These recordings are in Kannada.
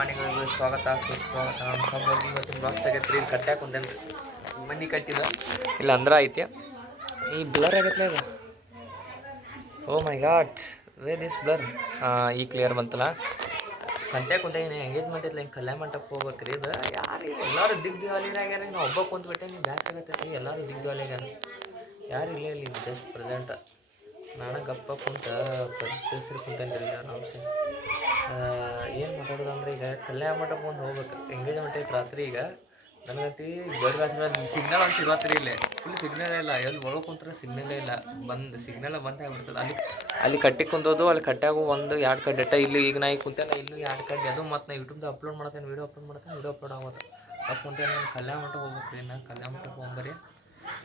ಅಭಿಮಾನಿಗಳಿಗೂ ಸ್ವಾಗತ ಸುಸ್ವಾಗತ. ನಮ್ಮ ಸಂಬಂಧಿ ಇವತ್ತಿನ ಬ್ಲಾಗ್ ತೆಗೈತ್ರಿ. ಇಲ್ಲಿ ಕಟ್ಟ್ಯಾಕ ಕುಂತೇನ್ರಿ, ಮನೆ ಕಟ್ಟಿದ ಇಲ್ಲ ಅಂದ್ರೆ ಐತಿ. ಈ ಬ್ಲರ್ ಆಗೈತ್ಲ ಇದು. ಓ ಮೈ ಗಾಡ್, ವೇ ದಿಸ್ ಬ್ಲರ್. ಈ ಕ್ಲಿಯರ್ ಬಂತಲ್ಲ. ಕಟ್ಟ್ಯಾಕ ಕುಂತೇನೆ, ಎಂಗೇಜ್ಮೆಂಟ್ ಇತ್ತು, ಹಿಂಗೆ ಕಲ್ಯಾಣ ಮಂಟಪಕ್ಕೆ ಹೋಗ್ಬೇಕ್ರಿ. ಇದು ಯಾರು ಎಲ್ಲರೂ ದಿಗ್ದಿವಾಲಿನಾಗ್ಯಾರ. ನಾವು ಒಬ್ಬ ಕುಂತ್ಬಿಟ್ಟೆ, ನೀವು ಬ್ಯಾಸ್ ಆಗತ್ತೈತಿ. ಎಲ್ಲರೂ ದಿಗ್ದಿವಾಲಿಗ್ಯಾರ, ಯಾರು ಇಲ್ಲೇ ಇಲ್ಲಿ ಜಸ್ಟ್ ಪ್ರೆಸೆಂಟ್. ನಾನು ಗಪ್ಪ ಕುಂತ ಪರಿಚಯಿಸ್ರಿ ಕುಂತೇನ್ರಿ ಆರಾಮ್ಸೆ. ಏನು ಮಾತಾಡೋದು ಅಂದ್ರೆ, ಈಗ ಕಲ್ಯಾಣ ಮಂಟಪಕ್ಕೆ ಒಂದು ಹೋಗ್ಬೇಕು. ಎಂಗೇಜ್ಮೆಂಟ್ ಐತೆ ರಾತ್ರಿ. ಈಗ ನನಗಂತಿ ದೊಡ್ಡ ಸಿಗ್ನಲ್ ಒಂದು ಸಿಗತ್ರಿ. ಇಲ್ಲೇ ಫುಲ್ ಸಿಗ್ನಲ್ ಇಲ್ಲ. ಎಲ್ಲಿ ಒಳಗೆ ಕುಂತ್ರೆ ಸಿಗ್ನಲೇ ಇಲ್ಲ. ಸಿಗ್ನಲ್ ಬಂದೇ ಆಗ್ಬಿಡ್ತದೆ. ಅಲ್ಲಿ ಕಟ್ಟಿ ಕುಂತೋದು. ಅಲ್ಲಿ ಕಟ್ಟಾಗು ಒಂದು 2 ಕಡ್ಡಿ ಡೇಟ ಇಲ್ಲಿ. ಈಗ ನಾ ಈಗ ಕುಂತೇನೆ, ಇಲ್ಲೂ 2 ಕಡ್ಡಿ. ಅದು ಮತ್ತು ನಾ ಯೂಟ್ಯೂಬ್ದಾಗ ಅಪ್ಲೋಡ್ ಮಾಡ್ತೇನೆ, ವೀಡಿಯೋ ಅಪ್ಲೋಡ್ ಆಗುತ್ತೆ. ತಪ್ಪು ಕುಂತೇನೆ. ನಾನು ಕಲ್ಯಾಣ ಮಂಟಪ ಹೋಗ್ಬೇಕು ರೀ. ನಾನು ಕಲ್ಯಾಣ ಮಂಟಪ ಹೋಗ್ಬರಿ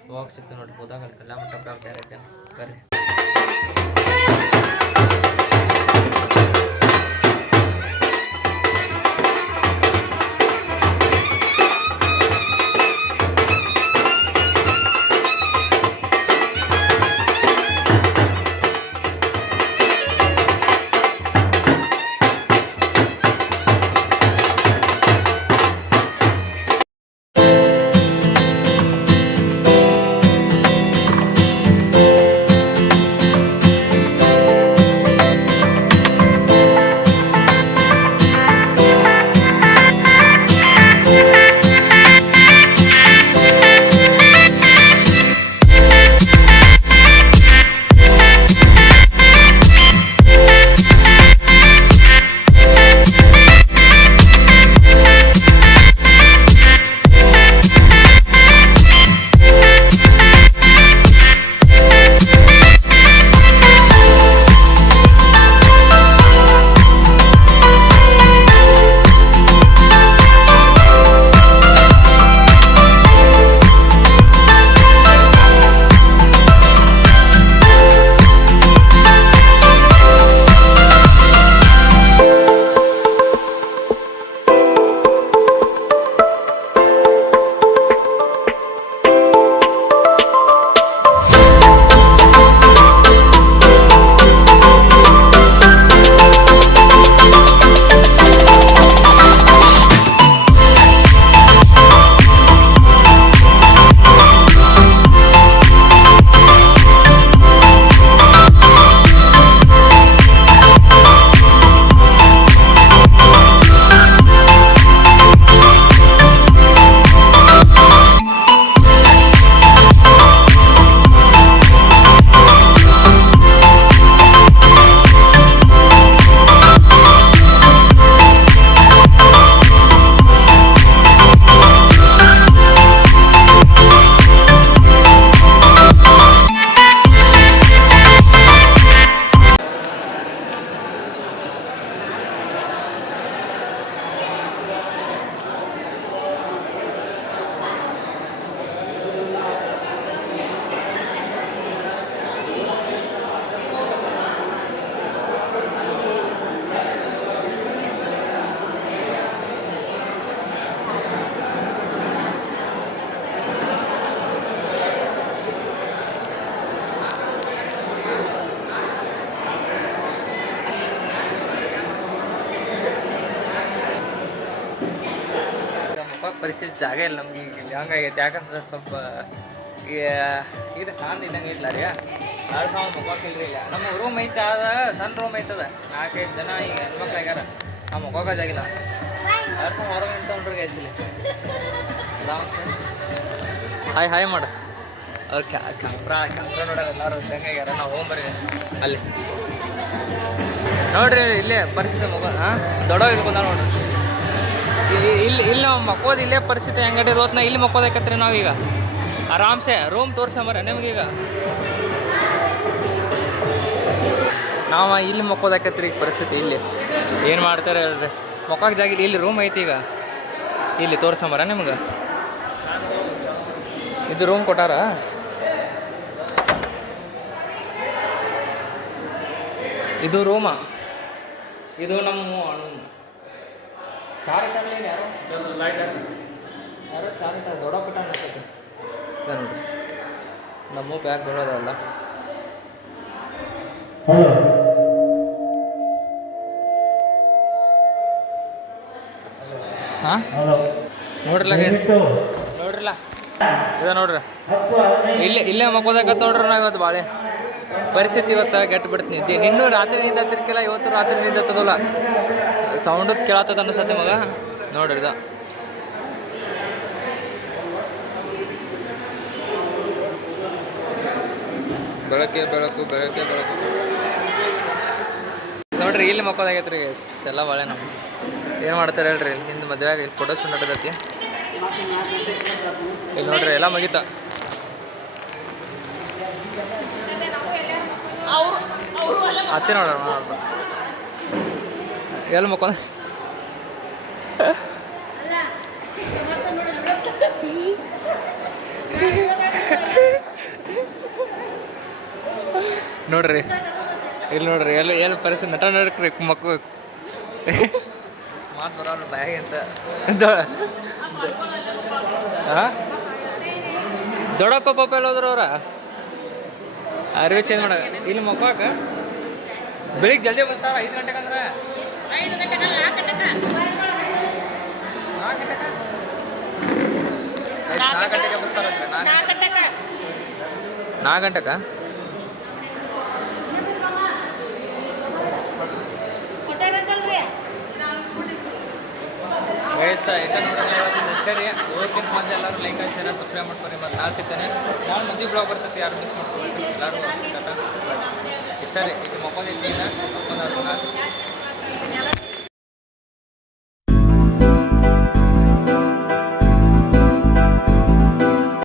ಹೋಗಕ್ಕೆ ಸಿಗ್ತದೆ ನೋಡಿ. ಹೋದಾಗ ಅಲ್ಲಿ ಕಲ್ಯಾಣ ಮಂಟಪ ಡೈರೆಕ್ಟ್ ಬರ್ರಿ. ಪರಿಸ್ಥಿತಿ ಜಾಗ ಇಲ್ಲ ನಮ್ಗೆ ಈಗ ಹಂಗಾಗೈತೆ. ಯಾಕಂದ್ರೆ ಸ್ವಲ್ಪ ಈಗ ಸಾಂದ್ ಇದ್ದಂಗೆ ಇಟ್ಲ ರೀ. 2 ಸಾವಿರ ಮಕ್ಕೋಕಿಲ್ರಿ. ಇಲ್ಲ ನಮ್ಮ ರೂಮ್ ಐತೆ, ಅದ ಸಣ್ಣ ರೂಮ್ ಐತದ. 4-5 ಜನ ಈಗ ಹೆಣ್ಮಕ್ಳು ಆಗ್ಯಾರ. ನಾವು ಮಕ್ಕೋಕಾಗಿಲ್ಲ. 2 ಸಾವಿರ ಹೊರಗೆ ನಿಂತ್ಕೊಂಡ್ರಿಗೆ ಐತಿಲ್ಲ. ಹಾಯ್ ಮಾಡ ಅವ್ರು ಕ್ಯಾಮ್ರಾ ನೋಡೋದು ಎಲ್ಲರೂ ಇದ್ದಂಗೆ ಆಗ್ಯಾರ. ನಾವು ಹೋಗ್ಬರ್ರಿ ಅಲ್ಲಿ ನೋಡ್ರಿ. ಇಲ್ಲೇ ಪರಿಸ್ಥಿತಿ ದೊಡ್ಡ ಇರ್ಕೊಂಡ ನೋಡ್ರಿ. ಇಲ್ಲಿ ನಾವು ಮಕ್ಕೋದು ಇಲ್ಲೇ ಪರಿಸ್ಥಿತಿ ಹೆಂಗಡೆ ಹೋತ್ನ ಇಲ್ಲಿ ಮಕ್ಕೋದಕ್ಕತ್ರಿ. ನಾವೀಗ ಆರಾಮ್ಸೆ ರೂಮ್ ತೋರ್ಸಂಬರ ನಿಮ್ಗೀಗ. ನಾವು ಇಲ್ಲಿ ಮಕ್ಕೋದಕ್ಕತ್ರಿ ಈಗ ಪರಿಸ್ಥಿತಿ. ಇಲ್ಲಿ ಏನು ಮಾಡ್ತಾರೆ ಹೇಳ್ರಿ. ಮಕ್ಕೋಕೆ ಜಾಗ ಇಲ್ಲಿ ರೂಮ್ ಐತಿ. ಈಗ ಇಲ್ಲಿ ತೋರ್ಸಂಬರ ನಿಮ್ಗೆ. ಇದು ರೂಮ್ ಕೊಟ್ಟಾರ. ಇದು ರೂಮ. ಇದು ನಮ್ಮ ಚಾರ್ ಇಟ್ಟಾಗಲೇ ಯಾರೋ ಚಾರ್ ಇಟ್ಟ ದೊಡ್ಡ ಪುಟ್ಟ ಅನ್ಸತ್ತೆ. ನೋಡಿ ನಮ್ಮ ಬ್ಯಾಗ್ ಬರೋದಲ್ಲ. ಹಾಂ ನೋಡ್ರಲ್ಲ ಗೈಸ್ ನೋಡ್ರಲ್ಲ ಇದ ನೋಡ್ರಿ ಇಲ್ಲೇ ಮಕ್ಕೋದಾಗತ್ತ ನೋಡ್ರಿ ನಾವು ಇವತ್ತು ಭಾಳ ಪರಿಸ್ಥಿತಿ ಇವತ್ತು ಕೆಟ್ಟು ಬಿಡ್ತೀನಿ ನಿದ್ದೆ ಇನ್ನೂ ರಾತ್ರಿ ನಿಂದ ಹತ್ತಿರಕ್ಕೆಲ್ಲ ಇವತ್ತು ರಾತ್ರಿ ನಿಂದ ಹತ್ತದಲ್ಲ ಸೌಂಡದ್ ಕೇಳತ್ತದ ಅನ್ಸತ್ತೆ ಮಗ ನೋಡ್ರಿ ಇದು ಬೆಳಗ್ಗೆ ಬೆಳಕು ನೋಡ್ರಿ ಇಲ್ಲಿ ಮಕ್ಕೋದಾಗೈತ್ರಿ ಎಲ್ಲ ಭಾಳ ನಮ್ಗೆ ಏನು ಮಾಡ್ತಾರೆ ಹೇಳ್ರಿ ಹಿಂದೆ ಮದುವೆ ಆಗಿ ಇಲ್ಲಿ ಫೋಟೋಸ್ ನಡದೈತಿ ಇಲ್ಲಿ ನೋಡ್ರಿ ಎಲ್ಲ ಮುಗಿತ ಅತ್ತೆ ನೋಡ್ರ ಎಲ್ಲಿ ಮಕ್ಕೊಂದ ನೋಡ್ರಿ ಇಲ್ಲಿ ನೋಡ್ರಿ ಎಲ್ಲಿ ಪರಿಸ್ಥಿತಿ ನಟ ನಡ್ಕ್ರಿ ಮಕ್ಕು ಮಾತು ಬರೋಲ್ಲ ಬಾಯಿಗೆ ಅಂತ ಹಾಂ ದೊಡ್ಡಪ್ಪ ಪಾಪ ಎಲ್ಲೋದ್ರು ಅವ್ರ ಅರಿವೆ ಚೇಂಜ್ ಮಾಡ ಇಲ್ಲಿ ಮಕ್ಕಾಕ ಬೆಳಿಗ್ಗೆ ಜಲ್ದಿ ಬರ್ತಾರ 5 ಗಂಟೆಗೆ ಅಂದ್ರೆ 4 ಗಂಟೆಗೆ ಬರ್ತಾರಂದ್ರೆ 4 ಗಂಟೆಗೆ ವಯಸ್ಸ ಇಂಥ ನೋಡೋಣ ಇವತ್ತಿನ ಅಷ್ಟೇ ರೀ ಓದ್ಕಿಂತ ಮೊದಲು ಎಲ್ಲರೂ ಲೈಕ್ ಶೇರ್ ಸಬ್ಸ್ಕ್ರೈಬ್ ಮಾಡ್ಕೊರಿ ಮತ್ತು ನಾಳೆ ಸಿಗ್ತೇನೆ ನಾಳೆ ಮದುವೆ ಬ್ಲಾಗ್ ಬರ್ತೈತಿ ಯಾರು ಮಿಸ್ ಮಾಡ್ಕೊಬೇಕು ಎಲ್ಲರೂ ಇಷ್ಟ ರೀ ಇದು ಮಕ್ಕೊಂದು